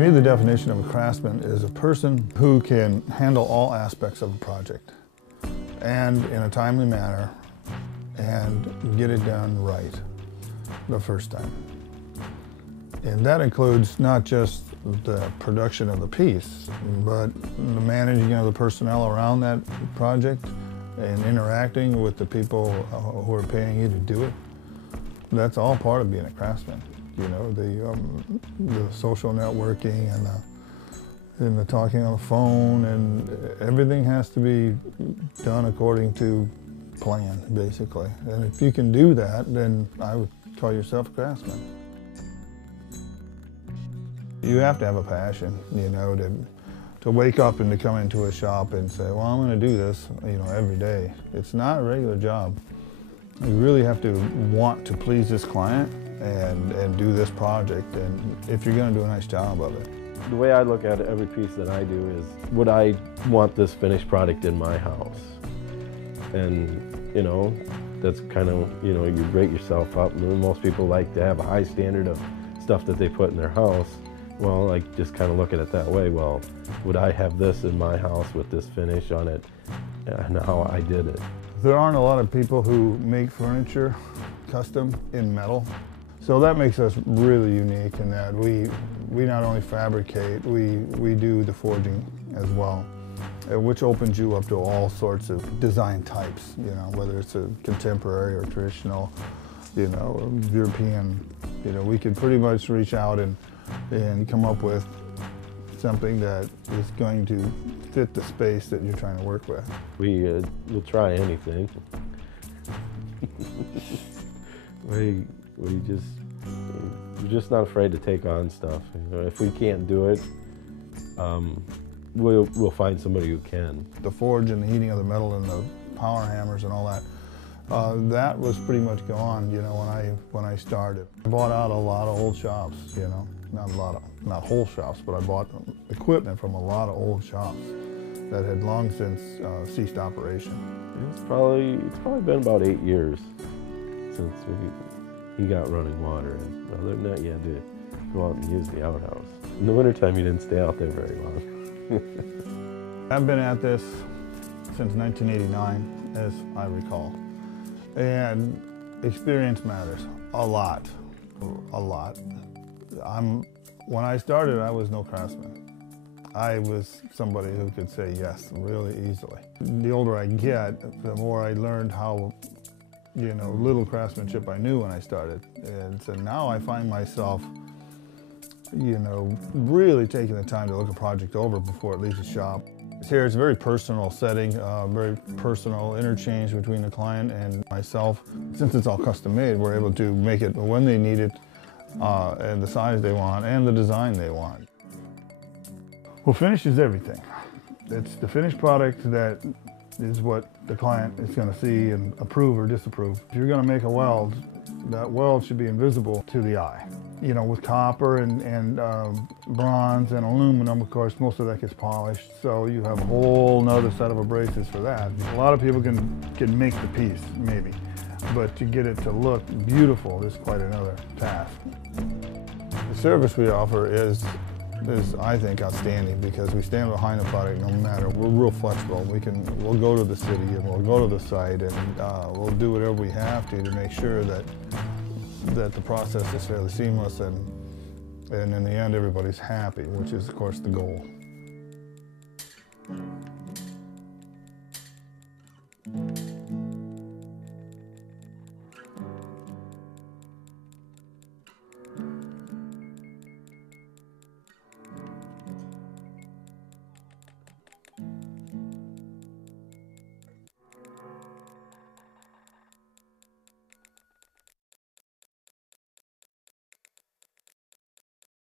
me, the definition of a craftsman is a person who can handle all aspects of a project and in a timely manner and get it done right the first time. And that includes not just the production of the piece, but the managing of the personnel around that project and interacting with the people who are paying you to do it. That's all part of being a craftsman. You know, the social networking and the talking on the phone, and everything has to be done according to plan, basically. And if you can do that, then I would call yourself a craftsman. You have to have a passion, you know, to wake up and to come into a shop and say, well, I'm going to do this, you know, every day. It's not a regular job. You really have to want to please this client and do this project, and if you're going to do a nice job of it. The way I look at every piece that I do is, would I want this finished product in my house? And, you know, that's kind of, you know, you rate yourself up. Most people like to have a high standard of stuff that they put in their house. Well, I just kind of look at it that way. Well, would I have this in my house with this finish on it, and how I did it? There aren't a lot of people who make furniture custom in metal. So that makes us really unique in that we not only fabricate, we do the forging as well, which opens you up to all sorts of design types, you know, whether it's a contemporary or traditional, you know, European. You know, we can pretty much reach out and come up with something that is going to fit the space that you're trying to work with. We'll try anything. We're just not afraid to take on stuff. You know, if we can't do it, we'll find somebody who can. The forge and the heating of the metal and the power hammers and all that, that was pretty much gone, you know, when I started. I bought out a lot of old shops, you know, not whole shops, but I bought equipment from a lot of old shops that had long since ceased operation. It's probably been about 8 years since he got running water, and other than that, you had to go out and use the outhouse. In the wintertime, you didn't stay out there very long. I've been at this since 1989, as I recall, and experience matters a lot, a lot. When I started, I was no craftsman. I was somebody who could say yes really easily. The older I get, the more I learned how, you know, little craftsmanship I knew when I started. And so now I find myself, you know, really taking the time to look a project over before it leaves the shop. Here it's a very personal setting, very personal interchange between the client and myself. Since it's all custom made, we're able to make it when they need it, and the size they want, and the design they want. Well, finish is everything. It's the finished product that is what the client is going to see and approve or disapprove. If you're going to make a weld, that weld should be invisible to the eye. You know, with copper and bronze and aluminum, of course, most of that gets polished, so you have a whole nother set of abrasives for that. A lot of people can make the piece, maybe, but to get it to look beautiful is quite another task. The service we offer is I think outstanding, because we stand behind the product no matter. We're real flexible. We'll go to the city and we'll go to the site and we'll do whatever we have to make sure that the process is fairly seamless and in the end everybody's happy, which is of course the goal.